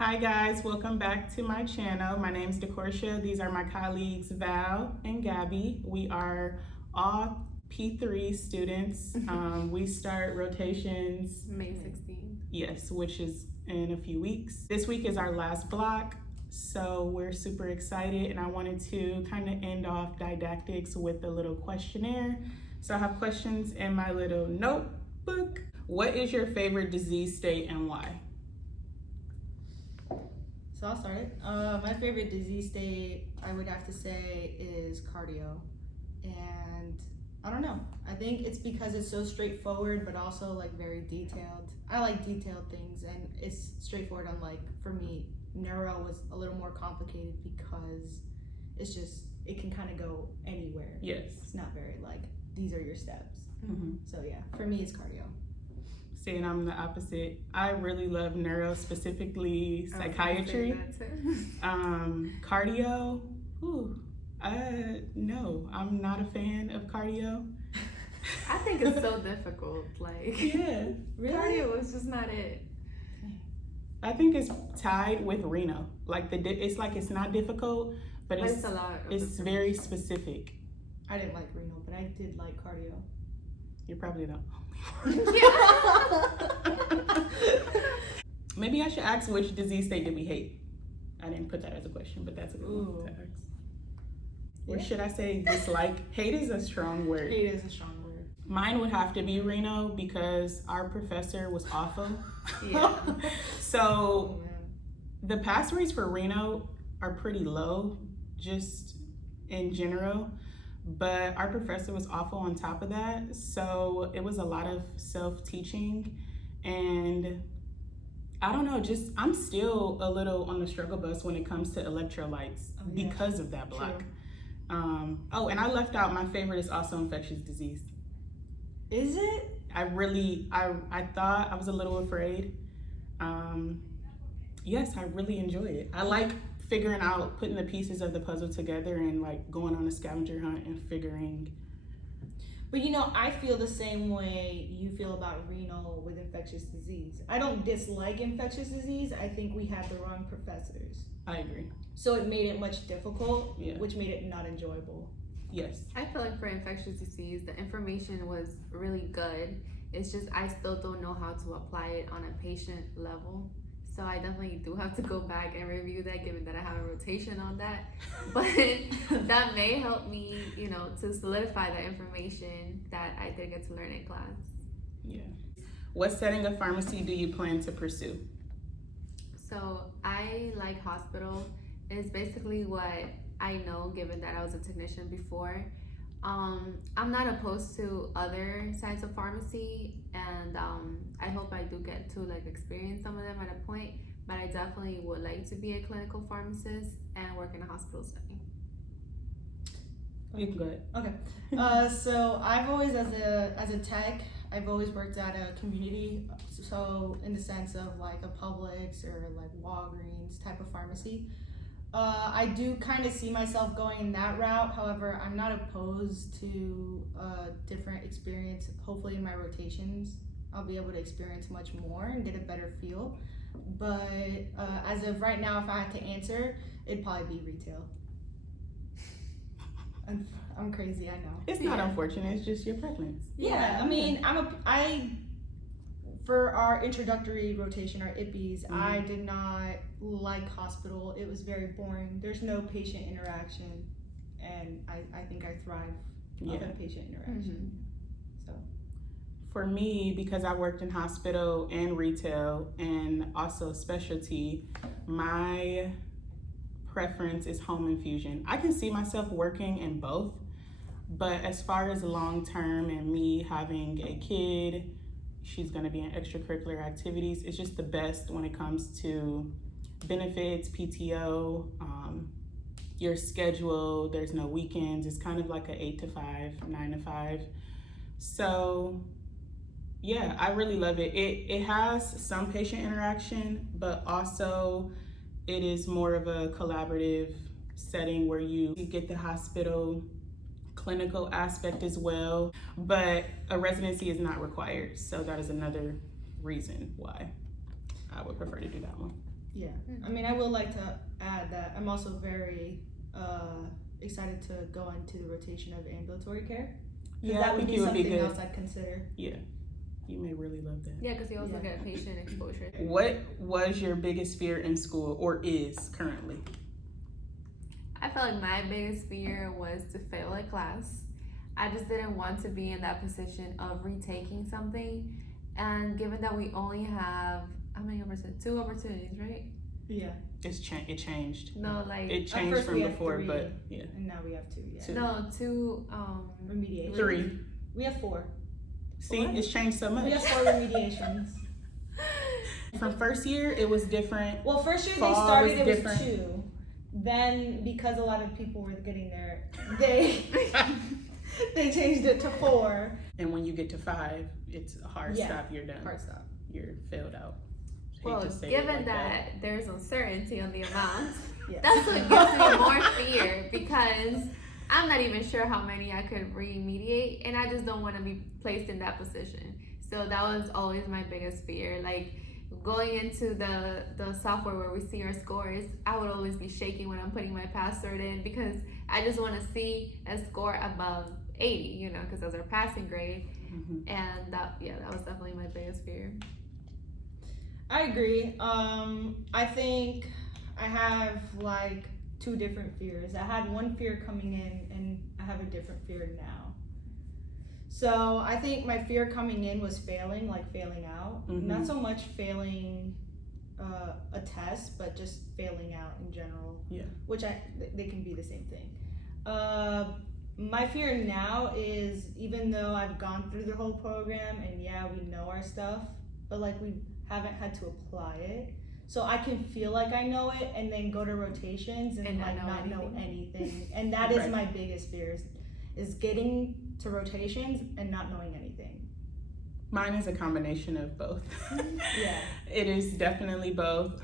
Hi guys, welcome back to my channel. My name is DeCorsia. These are my colleagues Val and Gabby. We are all P3 students. We start rotations May 16th. Yes, which is in a few weeks. This week is our last block, so we're super excited, and I wanted to kind of end off didactics with a little questionnaire. So I have questions in my little notebook. What is your favorite disease state and why? So I'll start it. My favorite disease state, I would have to say, is cardio. And I don't know. I think it's because it's so straightforward, but also like very detailed. I like detailed things, and it's straightforward. Unlike, for me, neuro was a little more complicated because it's just, it can kind of go anywhere. Yes. It's not very like, these are your steps. Mm-hmm. So yeah, for me, it's cardio. See, and I'm the opposite. I really love neuro, specifically psychiatry. Cardio, no, I'm not a fan of cardio. I think it's so difficult. Like, yeah, Really? cardio is just not it. I think it's tied with Reno. Like it's like it's not difficult, but It's a lot. It's very specific. I didn't like renal, but I did like cardio. You're probably the only one. Yeah. Maybe I should ask which disease state did we hate? I didn't put that as a question, but that's a good one to ask. Or should I say dislike? Hate is a strong word. Hate is a strong word. Mine would have to be Reno because our professor was awful. Yeah. So the pass rates for Reno are pretty low, just in general. But our professor was awful on top of that. So it was a lot of self-teaching. And I don't know, I'm still a little on the struggle bus when it comes to electrolytes because of that block. And I left out, my favorite is also infectious disease. Is it? I thought I was a little afraid. Yes, I really enjoy it. I like figuring out, putting the pieces of the puzzle together and like going on a scavenger hunt and figuring. But you know, I feel the same way you feel about renal with infectious disease. I don't dislike infectious disease. I think we had the wrong professors. I agree. So it made it much difficult, Yeah. which made it not enjoyable. Yes. I feel like for infectious disease, the information was really good. It's just I still don't know how to apply it on a patient level. So I definitely do have to go back and review that, given that I have a rotation on that. But that may help me, to solidify the information that I did get to learn in class. Yeah. What setting of pharmacy do you plan to pursue? So I like hospital. It's basically what I know, given that I was a technician before. I'm not opposed to other sides of pharmacy, and I hope I do get to experience some of them at a point, but I definitely would like to be a clinical pharmacist and work in a hospital setting. You can go ahead. Okay. So I've always, as a tech, I've always worked at a community, so in the sense of like a Publix or like Walgreens type of pharmacy. I do kind of see myself going in that route. However, I'm not opposed to a different experience. Hopefully in my rotations, I'll be able to experience much more and get a better feel. But as of right now, if I had to answer, it'd probably be retail. I'm crazy, I know. It's not unfortunate, it's just your preference. Yeah, I mean, for our introductory rotation, our IPPs, I did not like hospital. It was very boring. There's no patient interaction, and I think I thrive on the patient interaction. So, for me, because I worked in hospital and retail and also specialty, my preference is home infusion. I can see myself working in both, but as far as long term and me having a kid, she's going to be in extracurricular activities. It's just the best when it comes to benefits, PTO, your schedule. There's no weekends. It's kind of like an 8 to 5, 9 to 5. So yeah, I really love it. It has some patient interaction, but also it is more of a collaborative setting where you get the hospital clinical aspect as well, but a residency is not required. So that is another reason why I would prefer to do that one. Yeah. I mean, I will like to add that I'm also very excited to go into the rotation of ambulatory care. Yeah, That I would think be you would be something good. else I'd consider. Yeah, you may really love that. Yeah, because you also Yeah. get patient exposure. What was your biggest fear in school, or is currently? I felt like my biggest fear was to fail a class. I just didn't want to be in that position of retaking something. And given that we only have, how many opportunities? 2 opportunities, right? Yeah. It changed. No, like, It changed first from we had before, 3, but yeah. And now we have 2. Yeah. 2. no, 2, Remediation. 3. We have 4. See, What? it's changed so much. We have 4 remediations. From first year, it was different. Well, first year Fall they started, was it was 2. Then, because a lot of people were getting there, they they changed it to 4. And when you get to 5, it's a hard Yeah. stop. You're done. Hard stop. You're failed out. Hate well, to say it given like that there's uncertainty on the amount, Yes. that's what gives me more fear because I'm not even sure how many I could remediate, and I just don't want to be placed in that position. So that was always my biggest fear. Like going into the software where we see our scores, I would always be shaking when I'm putting my password in because I just want to see a score above 80, you know, because that's our passing grade. Mhm. And that was definitely my biggest fear. I agree. I think I have like 2 different fears. I had one fear coming in, and I have a different fear now. So I think my fear coming in was failing, like failing out. Mhm. Not so much failing a test, but just failing out in general. Yeah. Which they can be the same thing. My fear now is, even though I've gone through the whole program and yeah, we know our stuff, but like we haven't had to apply it. So I can feel like I know it and then go to rotations and like not know anything. And that is Right. my biggest fear is getting to rotations and not knowing anything. Mine is a combination of both. Yeah. It is definitely both.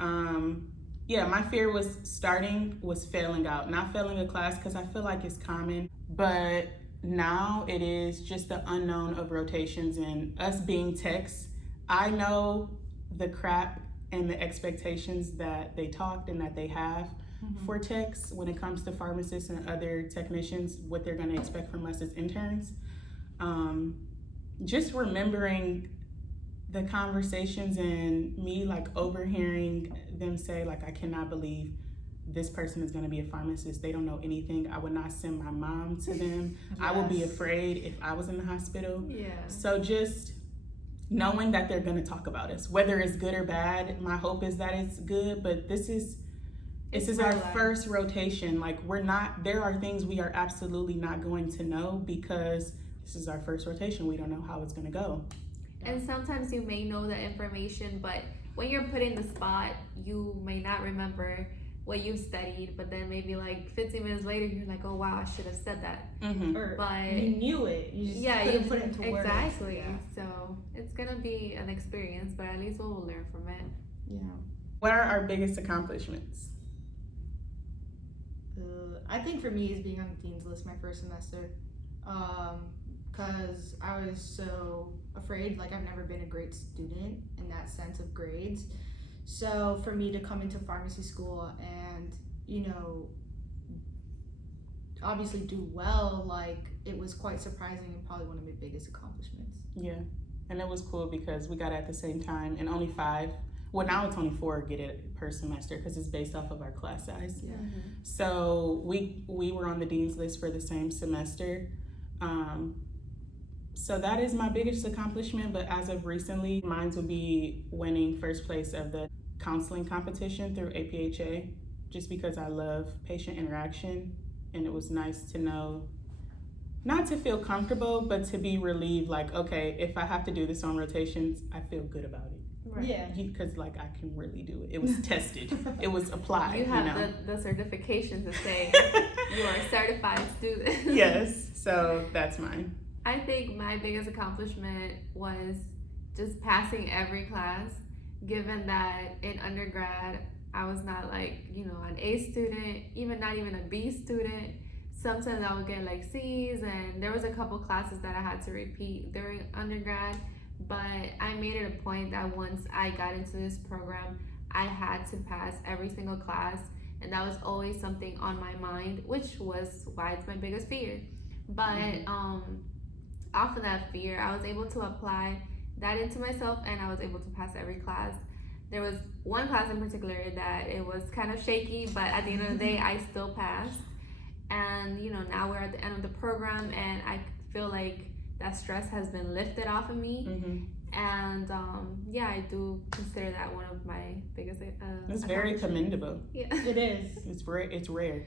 Yeah, my fear was failing out, not failing a class because I feel like it's common. But now it is just the unknown of rotations and us being techs. I know the crap and the expectations that they talked and that they have for techs when it comes to pharmacists and other technicians, what they're going to expect from us as interns. Just remembering the conversations and me like overhearing them say like, I cannot believe this person is going to be a pharmacist. They don't know anything. I would not send my mom to them. Yes. I would be afraid if I was in the hospital. Yeah. So just knowing that they're going to talk about us, whether it's good or bad, my hope is that it's good, but this is our first rotation. Like there are things we are absolutely not going to know because this is our first rotation. We don't know how it's going to go. And sometimes you may know the information, but when you're put in the spot, you may not remember what you studied, but then maybe like 15 minutes later, you're like, oh wow, I should have said that. Mm-hmm. But you knew it. You just couldn't put it into words. Exactly. Yeah. So it's gonna be an experience, but at least we'll learn from it. Yeah. What are our biggest accomplishments? I think for me is being on the Dean's List my first semester. Because I was so afraid, like I've never been a great student in that sense of grades. So for me to come into pharmacy school and, you know, obviously do well, like it was quite surprising and probably one of my biggest accomplishments. Yeah, and it was cool because we got it at the same time and only 5. Well, now it's only 4 get it per semester because it's based off of our class size. Yeah. So we were on the Dean's List for the same semester. So that is my biggest accomplishment, but as of recently, mine would be winning first place of the counseling competition through APHA, just because I love patient interaction, and it was nice to know, not to feel comfortable, but to be relieved, like, okay, if I have to do this on rotations, I feel good about it. Right. Yeah. Because like I can really do it. It was tested. It was applied. You have know? the certification to say you are a certified student. Yes, so that's mine. I think my biggest accomplishment was just passing every class, given that in undergrad, I was not like, you know, an A student, not even a B student. Sometimes I would get like C's, and there was a couple classes that I had to repeat during undergrad, but I made it a point that once I got into this program, I had to pass every single class, and that was always something on my mind, which was why it's my biggest fear. But off of that fear, I was able to apply that into myself, and I was able to pass every class. There was one class in particular that it was kind of shaky, but at the end of the day, I still passed. And now we're at the end of the program, and I feel like that stress has been lifted off of me. And I do consider that one of my biggest it's very commendable. Yeah, It is. It's rare.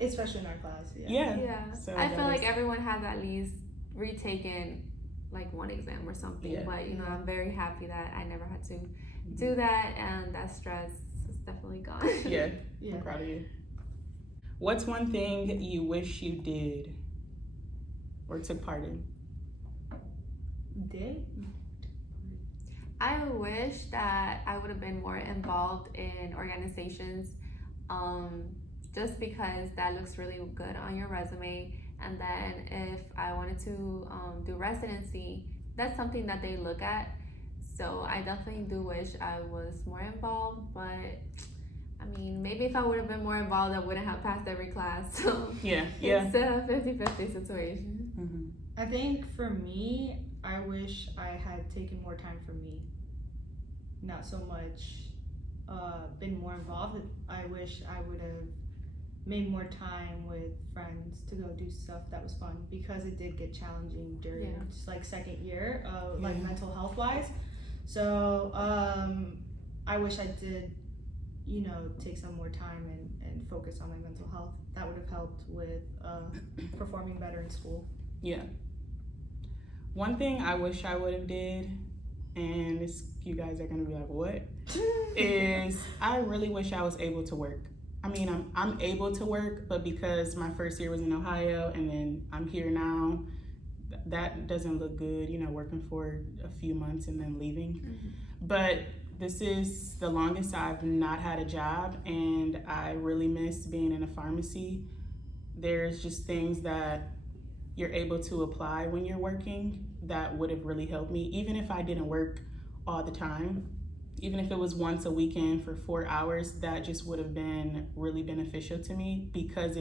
Especially in our class. yeah. So I feel like everyone has at least retaken like one exam or something, but I'm very happy that I never had to do that, and that stress is definitely gone. Yeah, I'm proud of you. What's one thing you wish you did or took part in? I wish that I would have been more involved in organizations, just because that looks really good on your resume. And then if I wanted to do residency, that's something that they look at. So I definitely do wish I was more involved, but I mean, maybe if I would have been more involved, I wouldn't have passed every class. So it's a 50-50 situation. I think for me, I wish I had taken more time for me. Not so much been more involved. I wish I would have made more time with friends to go do stuff that was fun, because it did get challenging during just like second year, like mental health wise. So I wish I did, take some more time and focus on my mental health. That would have helped with performing better in school. Yeah. One thing I wish I would have did, and you guys are gonna be like, what? is I really wish I was able to work. I mean, I'm able to work, but because my first year was in Ohio and then I'm here now, that doesn't look good, working for a few months and then leaving. But this is the longest I've not had a job, and I really miss being in a pharmacy. There's just things that you're able to apply when you're working that would have really helped me, even if I didn't work all the time. Even if it was once a weekend for 4 hours, that just would have been really beneficial to me, because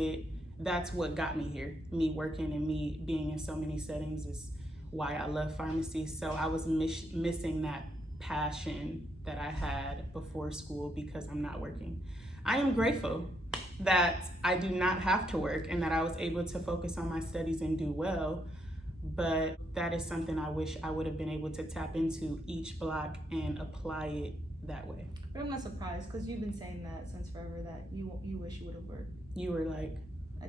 that's what got me here. Me working and me being in so many settings is why I love pharmacy. So I was missing that passion that I had before school because I'm not working. I am grateful that I do not have to work and that I was able to focus on my studies and do well. But that is something I wish I would have been able to tap into each block and apply it that way. But I'm not surprised, because you've been saying that since forever, that you wish you would have worked. You were like,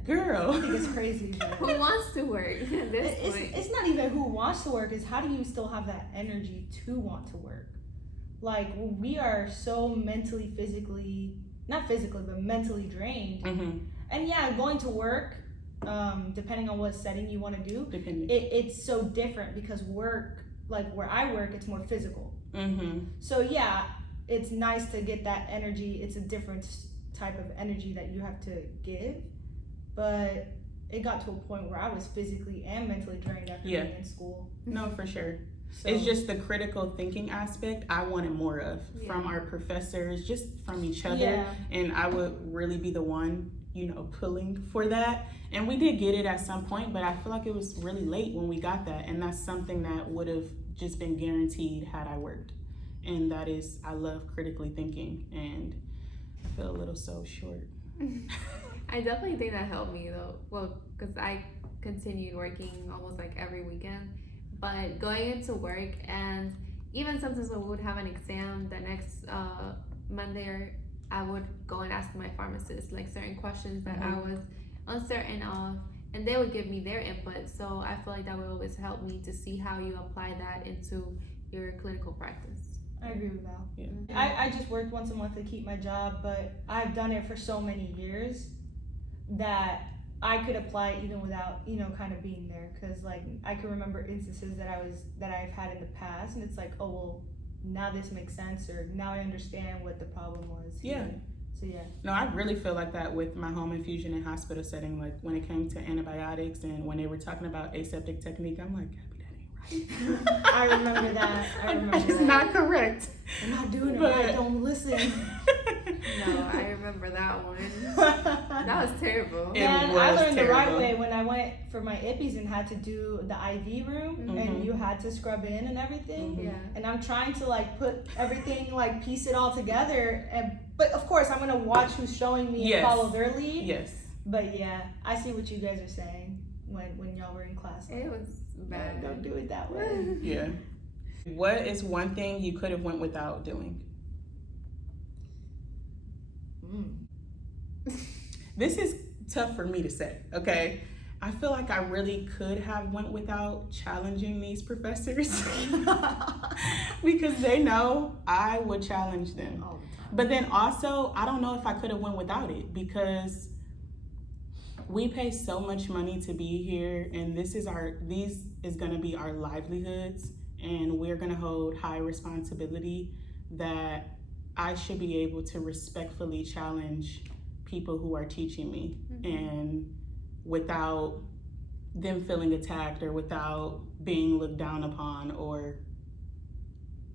girl. I think it's crazy. Who wants to work at this point? It's not even who wants to work, it's how do you still have that energy to want to work? Like, we are so mentally, not physically, but mentally drained. And yeah, going to work, depending on what setting you want to do, it's so different, because work, like where I work, it's more physical. So yeah, it's nice to get that energy. It's a different type of energy that you have to give, but it got to a point where I was physically and mentally drained after being in school. No, for sure. So, it's just the critical thinking aspect I wanted more of from our professors, just from each other, and I would really be the one, pulling for that. And we did get it at some point, but I feel like it was really late when we got that, and that's something that would have just been guaranteed had I worked. And that is, I love critically thinking, and I feel a little so short. I definitely think that helped me though. Well, because I continued working almost like every weekend, but going into work, and even sometimes when we would have an exam the next Monday, I would go and ask my pharmacist like certain questions that I was uncertain of, and they would give me their input. So I feel like that would always help me to see how you apply that into your clinical practice. I agree with Val. I just worked once a month to keep my job, but I've done it for so many years that I could apply it even without, kind of being there. Because like I can remember instances that I've had in the past, and it's like, oh well, now this makes sense, or now I understand what the problem was. So yeah. No, I really feel like that with my home infusion and hospital setting. Like when it came to antibiotics and when they were talking about aseptic technique, I'm like, that ain't I remember that. I remember It's that. not correct. I'm not doing it But- right. Don't listen. No, I remember that one. That was terrible. It Man, was I learned the right terrible. way when I went for my IPPs and had to do the IV room, Mhm. and you had to scrub in and everything. Mhm. Yeah. And I'm trying to like put everything, like piece it all together, but of course I'm gonna watch who's showing me Yes. and follow their lead. Yes. But yeah, I see what you guys are saying when y'all were in class. It was bad. Don't do it that way. Yeah. What is one thing you could have went without doing? This is tough for me to say, okay? I feel like I really could have went without challenging these professors because they know I would challenge them. All the time. But then also, I don't know if I could have went without it because we pay so much money to be here, and these is gonna be our livelihoods, and we're gonna hold high responsibility that I should be able to respectfully challenge people who are teaching me, and without them feeling attacked or without being looked down upon or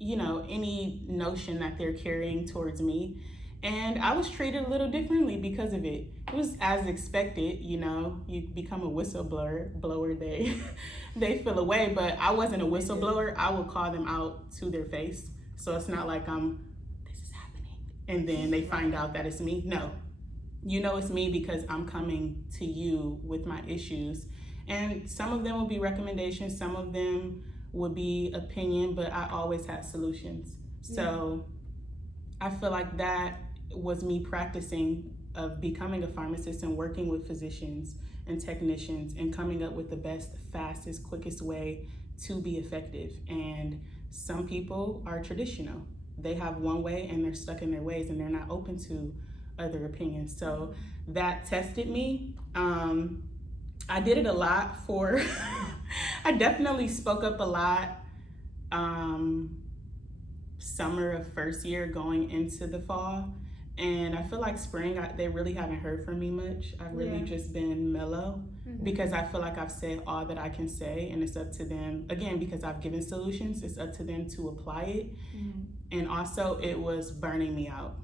any notion that they're carrying towards me. And I was treated a little differently because of it. It was as expected, you become a whistleblower, they feel away, but I wasn't a whistleblower. I would call them out to their face. So it's not like this is happening and then they find out that it's me. No, it's me because I'm coming to you with my issues. And some of them will be recommendations, some of them would be opinion, but I always had solutions. So I feel like that was me practicing of becoming a pharmacist and working with physicians and technicians and coming up with the best, fastest, quickest way to be effective. And some people are traditional. They have one way and they're stuck in their ways and they're not open to other opinions. So that tested me. I did it a lot I definitely spoke up a lot summer of first year going into the fall. And I feel like spring, they really haven't heard from me much. I've really just been mellow because I feel like I've said all that I can say, and it's up to them, again, because I've given solutions, it's up to them to apply it. And also it was burning me out.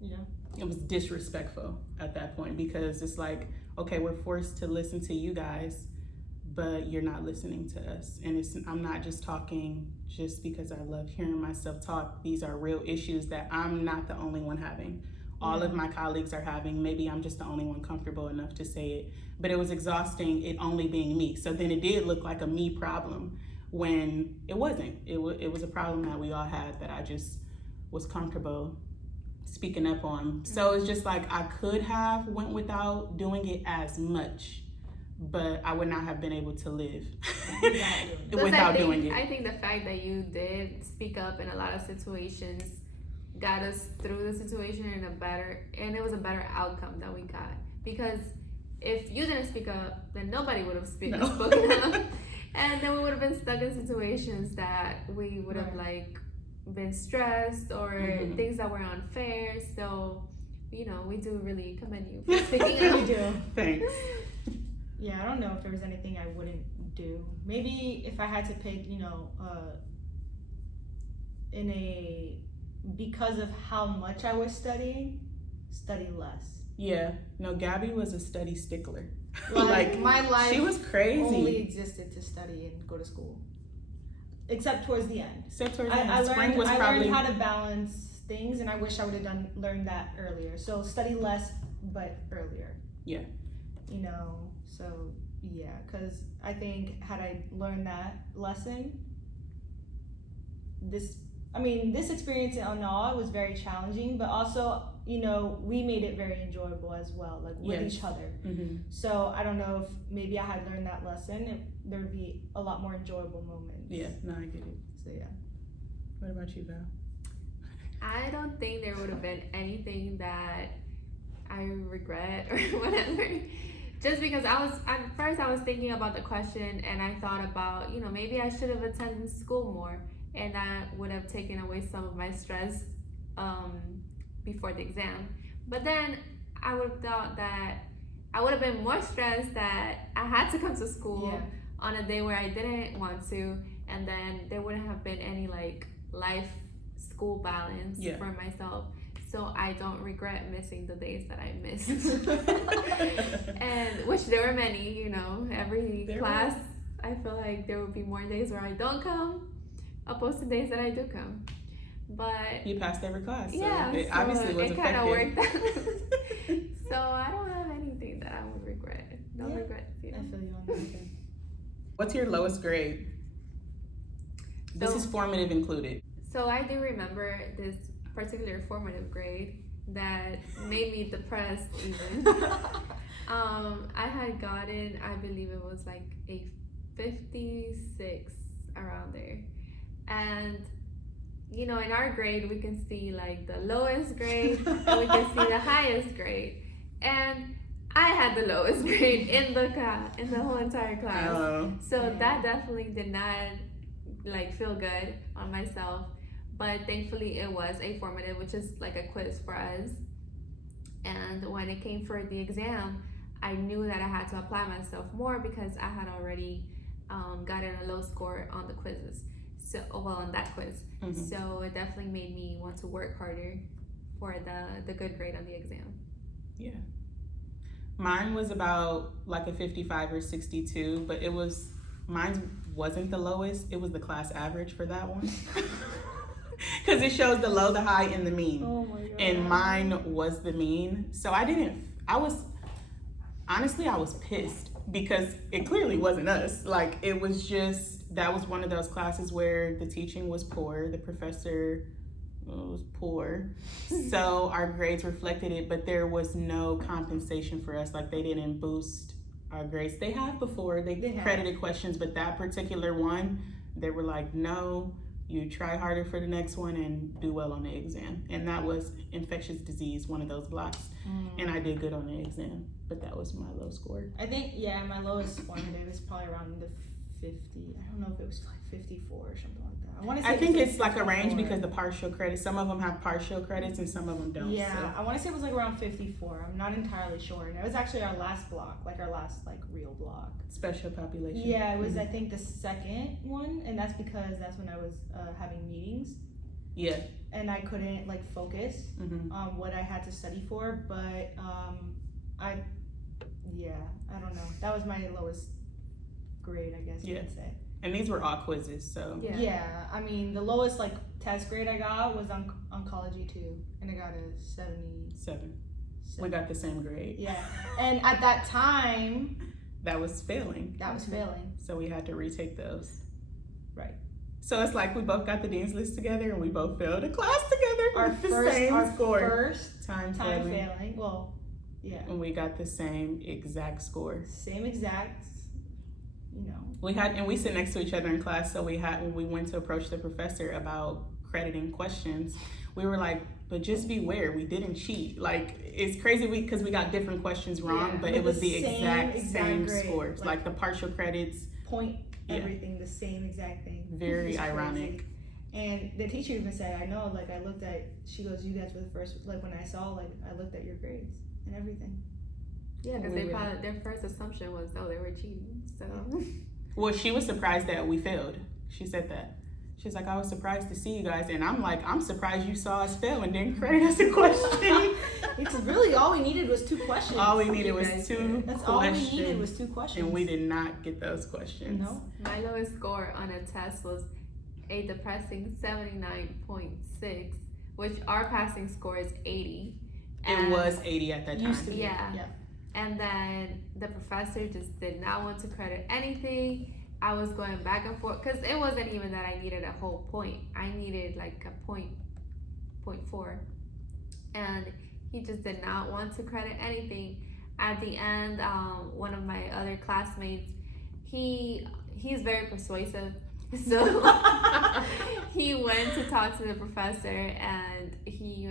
Yeah. It was disrespectful at that point because it's like, okay, we're forced to listen to you guys, but you're not listening to us. And I'm not just talking just because I love hearing myself talk. These are real issues that I'm not the only one having. All of my colleagues are having. Maybe I'm just the only one comfortable enough to say it. But it was exhausting, it only being me. So then it did look like a me problem when it wasn't. It was a problem that we all had that I just was comfortable speaking up on. So it's just like I could have went without doing it as much, but I would not have been able to live without doing it. I think the fact that you did speak up in a lot of situations got us through the situation and it was a better outcome that we got. Because if you didn't speak up, then nobody would have spoken up. And then we would have been stuck in situations that we would have been stressed or things that were unfair. So, we do really commend you for speaking up. We do. Thanks. Yeah, I don't know if there was anything I wouldn't do. Maybe if I had to pick, because of how much I was studying, study less. Yeah, no, Gabby was a study stickler. Like my life she was crazy. only existed to study and go to school. Except towards the end. I learned how to balance things, and I wish I would have learned that earlier. So study less, but earlier. Yeah. So yeah, because I think had I learned that lesson, this experience in all was very challenging, but also, we made it very enjoyable as well, like with each other. So I don't know if maybe I had learned that lesson, there would be a lot more enjoyable moments. Yeah, no, I get it. So yeah. What about you, Val? I don't think there would have been anything that I regret or whatever. Just because at first I was thinking about the question and I thought about, maybe I should have attended school more and that would have taken away some of my stress before the exam. But then I would have thought that I would have been more stressed that I had to come to school on a day where I didn't want to, and then there wouldn't have been any like life school balance for myself. So I don't regret missing the days that I missed. And which there were many, you know, every class I feel like there would be more days where I don't come opposed to days that I do come. But you passed every class, so yeah, it so obviously was it kind of effective. worked out. So I don't have anything that I would regret. No regrets, you know? I feel you on that too. What's your lowest grade? This is formative included. So I do remember this particular formative grade that made me depressed even. I had gotten, I believe it was like a 56 around there. And you know, in our grade we can see like the lowest grade and we can see the highest grade. And I had the lowest grade in the class, in the whole entire class. So that definitely did not like feel good on myself. But thankfully it was a formative, which is like a quiz for us. And when it came for the exam, I knew that I had to apply myself more because I had already gotten a low score on the quizzes. So, well, on that quiz. So it definitely made me want to work harder for the good grade on the exam. Yeah. Mine was about like a 55 or 62, but mine wasn't the lowest. It was the class average for that one. Because it shows the low, the high, and the mean. Oh my God. And mine was the mean. So I was pissed because it clearly wasn't us. Like, it was just, that was one of those classes where the teaching was poor, the professor was poor. So our grades reflected it, but there was no compensation for us. Like, they didn't boost our grades. They have before, they credited questions, but that particular one, they were like, no, you try harder for the next one and do well on the exam. And that was infectious disease, one of those blocks. And I did good on the exam, but that was my low score. I think, my lowest formative is probably around the 50. I don't know if it was like 54 or something like that. I think it's like a range because the partial credits, some of them have partial credits and some of them don't. Yeah, so. I want to say it was like around 54. I'm not entirely sure. And it was actually our last block, like our last like real block. Special population. Yeah, it was I think the second one, and that's because that's when I was having meetings. Yeah. And I couldn't like focus on what I had to study for, but I don't know. That was my lowest grade, I guess you could say. And these were all quizzes, so. Yeah, I mean, the lowest like test grade I got was on oncology 2, and I got a 77. We got the same grade. Yeah, and at that time, that was failing. So we had to retake those. Right. So it's like we both got the dean's list together and we both failed a class together. Our first time failing. Well, yeah. And we got the same exact score. Same exact. You know. We sit next to each other in class, so when we went to approach the professor about crediting questions, we were like, but just beware, we didn't cheat. Like, it's crazy because we got different questions wrong, but it was the exact same scores. Like the partial credits. Point everything, the same exact thing. Very ironic. And the teacher even said, I know, like she goes, you guys were the first, like when I saw, like I looked at your grades and everything. Yeah, because their first assumption was, they were cheating. So. Well, she was surprised that we failed. She said that. She's like, I was surprised to see you guys. And I'm like, I'm surprised you saw us fail and didn't credit us a question. Because really all we needed was 2 questions. All we needed was 2 questions. That's all we needed was 2 questions. And we did not get those questions. No. My lowest score on a test was a depressing 79.6, which our passing score is 80. It was 80 at that time. Used to be. Yeah. And then the professor just did not want to credit anything. I was going back and forth because it wasn't even that I needed a whole point. I needed like a point 0.4. And he just did not want to credit anything. At the end, one of my other classmates, he's very persuasive. So he went to talk to the professor and he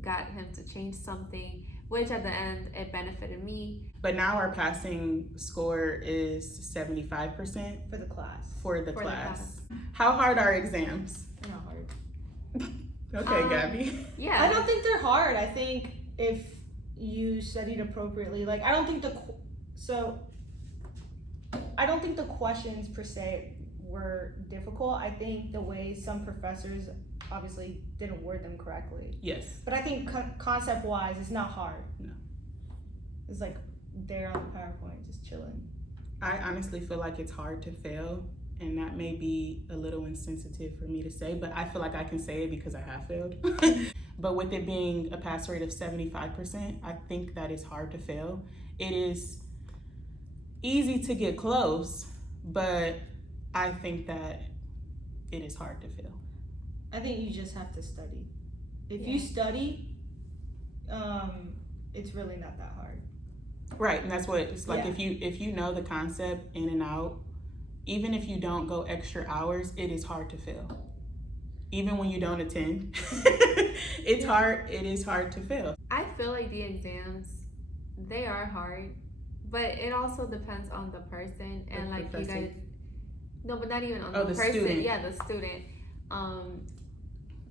got him to change something, which at the end, it benefited me. But now our passing score is 75% for the class. For the class. How hard are exams? They're not hard. Okay, Gabby. Yeah. I don't think they're hard. I think if you studied appropriately, like I don't think the questions per se were difficult. I think the way some professors obviously didn't word them correctly. Yes. But I think concept wise, it's not hard. No. It's like there on the PowerPoint, just chilling. I honestly feel like it's hard to fail, and that may be a little insensitive for me to say, but I feel like I can say it because I have failed. But with it being a pass rate of 75%, I think that is hard to fail. It is easy to get close, but I think that it is hard to fail. I think you just have to study. If you study, it's really not that hard. Right, and that's what it's like. If you know the concept in and out, even if you don't go extra hours, it is hard to fail. Even when you don't attend, it's hard. It is hard to fail. I feel like the exams, they are hard, but it also depends on the person and like professor. you guys. No, but not even on Oh, the the person. student. Yeah, the student.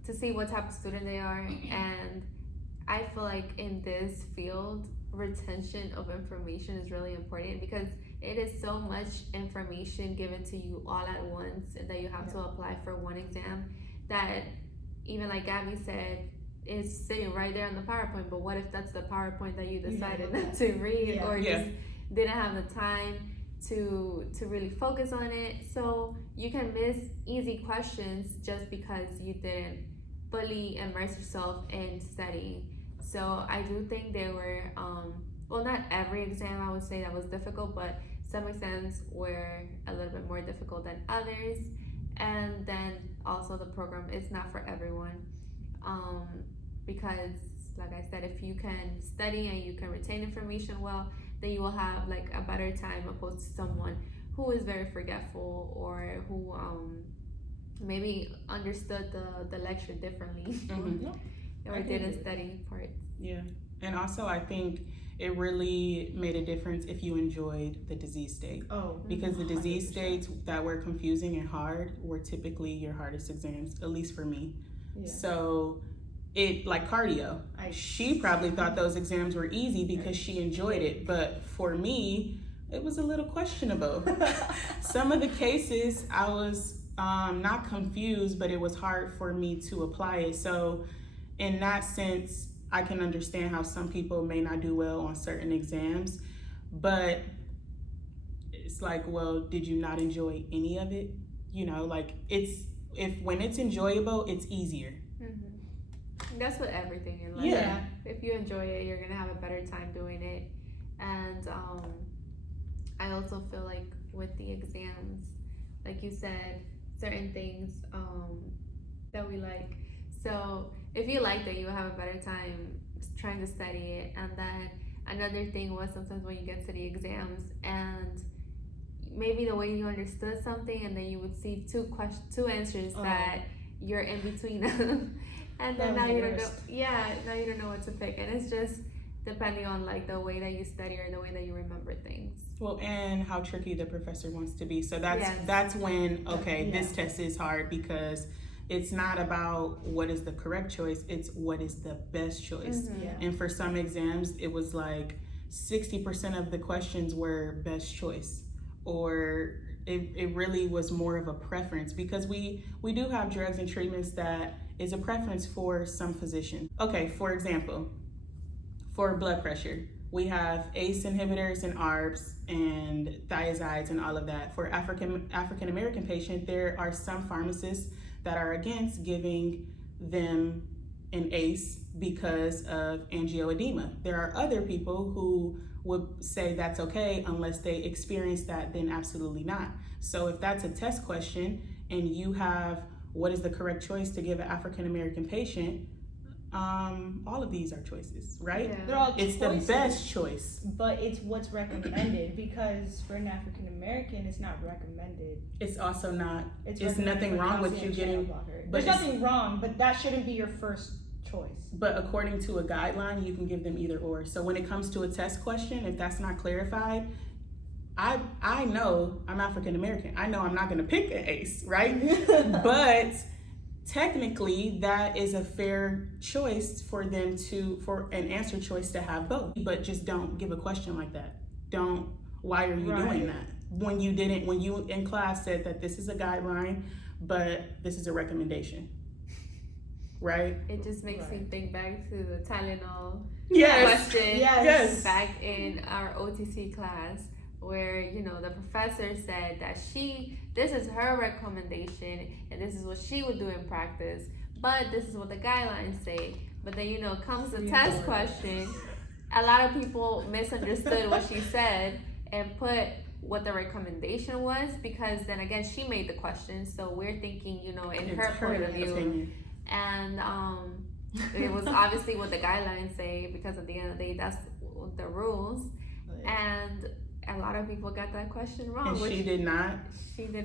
To see what type of student they are, and I feel like in this field, retention of information is really important because it is so much information given to you all at once that you have to apply for one exam that even like Gabby said, is sitting right there on the PowerPoint, but what if that's the PowerPoint that you decided not to read or just didn't have the time to really focus on it? So you can miss easy questions just because you didn't fully immerse yourself in studying. So I do think there were, well, not every exam I would say that was difficult, but some exams were a little bit more difficult than others. And then also the program is not for everyone, because like I said, if you can study and you can retain information well, then you will have like a better time opposed to someone who is very forgetful or who maybe understood the lecture differently or didn't study parts. Yeah, and also I think it really made a difference if you enjoyed the disease state. Because the disease 100%. States that were confusing and hard were typically your hardest exams, at least for me. So it, like cardio, she probably thought those exams were easy because she enjoyed it, but for me, it was a little questionable. Some of the cases I was not confused, but it was hard for me to apply it. So in that sense, I can understand how some people may not do well on certain exams, but it's like, well, did you not enjoy any of it? You know, like when it's enjoyable, it's easier. That's what everything in life. Yeah. If you enjoy it, you're gonna have a better time doing it. And I also feel like with the exams, like you said, certain things that we like. So if you liked it, you will have a better time trying to study it. And then another thing was sometimes when you get to the exams and maybe the way you understood something, and then you would see two answers that you're in between them. And then now you don't know. Now you don't know what to pick, and it's just depending on like the way that you study or the way that you remember things. Well, and how tricky the professor wants to be. So that's when this test is hard because it's not about what is the correct choice, it's what is the best choice. And for some exams, it was like 60% of the questions were best choice, or it really was more of a preference because we do have drugs and treatments that is a preference for some physicians. Okay, for example, for blood pressure, we have ACE inhibitors and ARBs and thiazides and all of that. For African American patient, there are some pharmacists that are against giving them an ACE because of angioedema. There are other people who would say that's okay unless they experience that, then absolutely not. So if that's a test question and you have what is the correct choice to give an African American patient, all of these are choices, right? Yeah. They're all it's choices, the best choice. But it's what's recommended because for an African American, it's not recommended. It's also not, it's recommended nothing for wrong with you calcium getting, channel blocker. but There's nothing wrong, but that shouldn't be your first choice. But according to a guideline, you can give them either or. So when it comes to a test question, if that's not clarified, I know I'm African American. I know I'm not gonna pick an ACE, right? But technically that is a fair choice for them for an answer choice to have both. But just don't give a question like that. Why are you doing that? when you in class said that this is a guideline, but this is a recommendation, right? It just makes me think back to the Tylenol Yes. question Yes. back in our OTC class, where the professor said that this is her recommendation and this is what she would do in practice, but this is what the guidelines say. But then comes the test question, a lot of people misunderstood what she said and put what the recommendation was, because then again she made the question, so we're thinking in It's her point of view opinion. and it was obviously what the guidelines say, because at the end of the day that's the rules. And a lot of people got that question wrong, And which she did not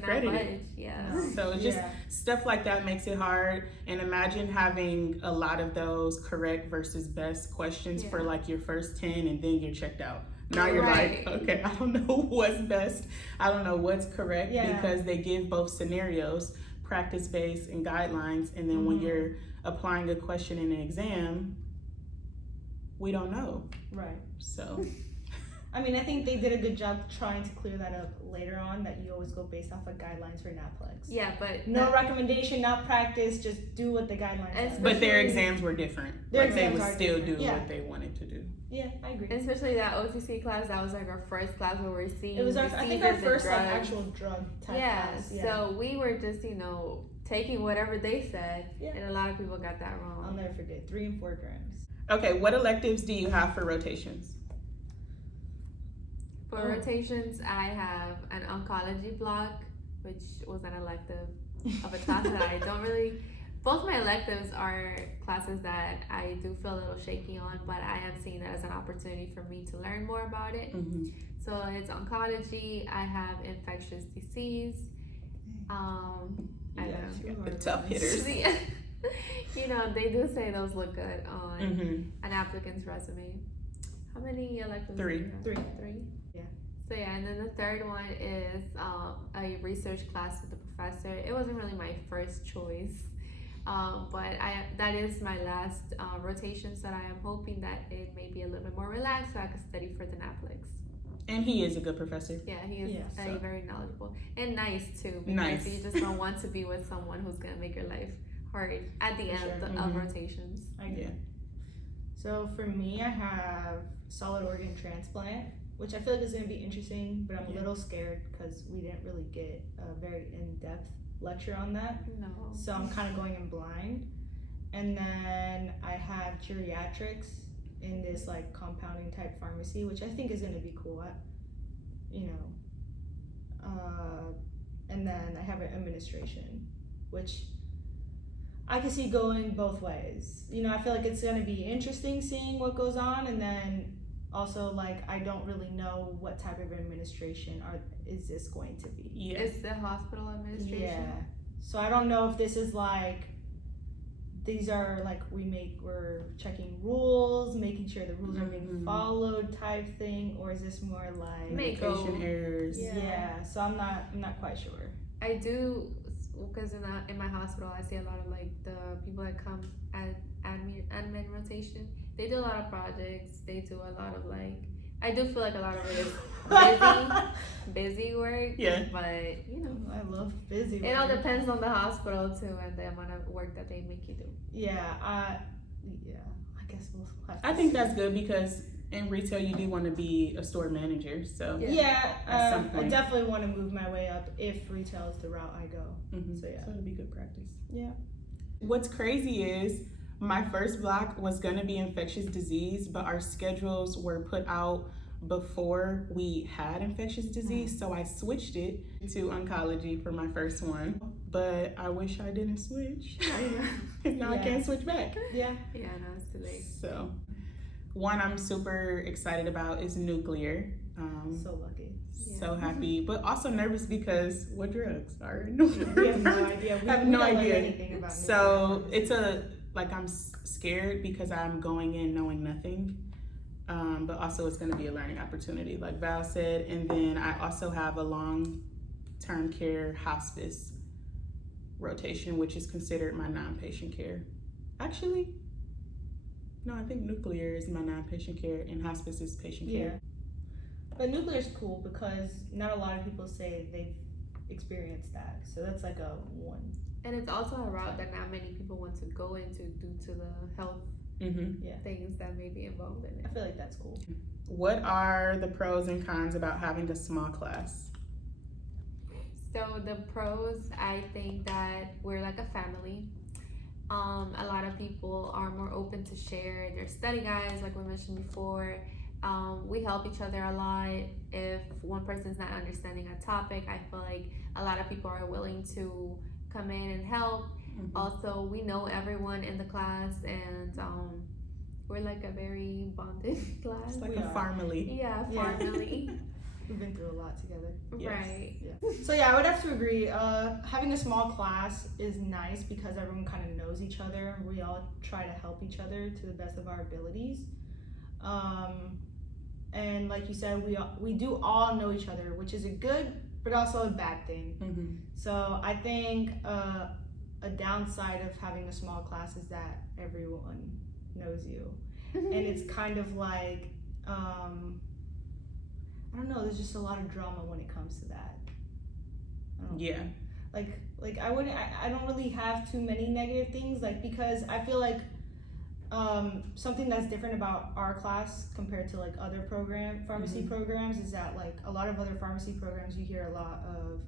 credit budge. it. Yeah. So it's just stuff like that makes it hard. And imagine having a lot of those correct versus best questions for like your first 10, and then you're checked out. Now you're like, okay, I don't know what's best. I don't know what's correct, because they give both scenarios, practice-based and guidelines. And then when you're applying a question in an exam, we don't know. Right. So I mean, I think they did a good job trying to clear that up later on, that you always go based off of guidelines for NAPLEX. Yeah, but no recommendation, not practice, just do what the guidelines say. But their exams were different. Their like they exams would are still different. do what they wanted to do. Yeah, I agree. Especially that OTC class, that was like our first class where we're seeing. It was I think our first like actual drug type class. Yeah, so we were just taking whatever they said, and a lot of people got that wrong. I'll never forget 3 and 4 grams. Okay, what electives do you have for rotations? For rotations, I have an oncology block, which was an elective of a class that I don't really. Both my electives are classes that I do feel a little shaky on, but I am seeing that as an opportunity for me to learn more about it. Mm-hmm. So it's oncology. I have infectious disease. I don't know. The tough hitters. They do say those look good on an applicant's resume. How many electives? 3. Do you have? 3. Yeah. So and then the third one is a research class with the professor. It wasn't really my first choice, but that is my last rotation. So I am hoping that it may be a little bit more relaxed, so I can study for the NAPLEX. And he is a good professor. Yeah, he is very knowledgeable and nice too. Nice. You just don't want to be with someone who's gonna make your life hard at the end of rotations. I agree. So for me, I have solid organ transplant, which I feel like is going to be interesting, but I'm a little scared because we didn't really get a very in-depth lecture on that. No. So I'm kind of going in blind. And then I have geriatrics in this like compounding type pharmacy, which I think is going to be cool. And then I have an administration, which I can see going both ways. I feel like it's going to be interesting seeing what goes on, and then also like I don't really know what type of administration is this going to be. Yeah. It's the hospital administration. Yeah. So I don't know if this is like, these are like we're checking rules, making sure the rules are being followed type thing, or is this more like medication errors? Yeah. So I'm not quite sure. I do, because in my hospital I see a lot of like the people that come at admin rotation. They do a lot of projects. They do a lot of like, I do feel like a lot of it is busy work. Yeah. But I love busy work. It all depends on the hospital too, and the amount of work that they make you do. Yeah. I guess we'll have to I think that's good, because in retail you do want to be a store manager. So I definitely want to move my way up if retail is the route I go. So So it'll be good practice. Yeah. What's crazy is my first block was going to be infectious disease, but our schedules were put out before we had infectious disease, so I switched it to oncology for my first one. But I wish I didn't switch. Now I can't switch back. Yeah. Yeah, no, it's too late. So one I'm super excited about is nuclear. So lucky. So happy, but also nervous because what drugs are in We have no idea. We have don't no know idea. anything about So it's I'm scared because I'm going in knowing nothing. But also it's going to be a learning opportunity, like Val said. And then I also have a long-term care hospice rotation, which is considered my non-patient care. Actually, no, I think nuclear is my non-patient care and hospice is patient care. But nuclear is cool because not a lot of people say they've experienced that. So that's like a one. And it's also a route that not many people want to go into due to the health things that may be involved in it. I feel like that's cool. What are the pros and cons about having a small class? So the pros, I think that we're like a family. A lot of people are more open to share their study guides, like we mentioned before. We help each other a lot. If one person's not understanding a topic, I feel like a lot of people are willing to come in and help. Also, we know everyone in the class, and we're like a very bonded class. It's like a family. Yeah, family. We've been through a lot together. Yes. Right. Yeah. So yeah, I would have to agree. Having a small class is nice because everyone kind of knows each other. We all try to help each other to the best of our abilities. And like you said, we do all know each other, which is a good but also a bad thing. So I think a downside of having a small class is that everyone knows you, and it's kind of like I don't know. There's just a lot of drama when it comes to that. Yeah. Like I don't really have too many negative things, like, because I feel like something that's different about our class compared to like other pharmacy programs is that like a lot of other pharmacy programs you hear a lot of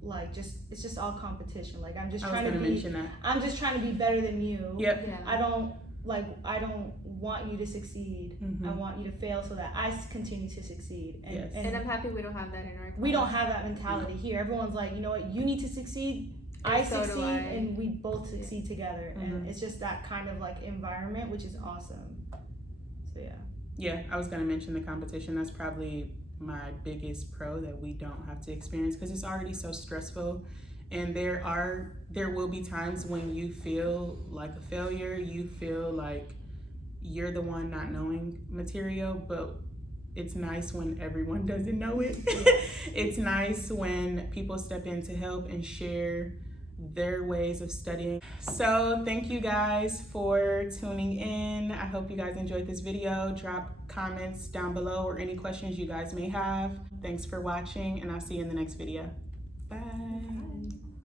like it's just all competition. Like I'm just trying to be better than you. Yep. Yeah. I don't want you to succeed. I want you to fail so that I continue to succeed. And I'm happy we don't have that in our class. We don't have that mentality here. Everyone's like, you know what, you need to succeed. I so succeed, do I. and we both succeed together. And it's just that kind of like environment, which is awesome. So yeah. Yeah, I was gonna mention the competition. That's probably my biggest pro that we don't have to experience because it's already so stressful. And there will be times when you feel like a failure, you feel like you're the one not knowing material, but it's nice when everyone doesn't know it. It's nice when people step in to help and share their ways of studying. So thank you guys for tuning in. I hope you guys enjoyed this video. Drop comments down below or any questions you guys may have. Thanks for watching, and I'll see you in the next video. Bye.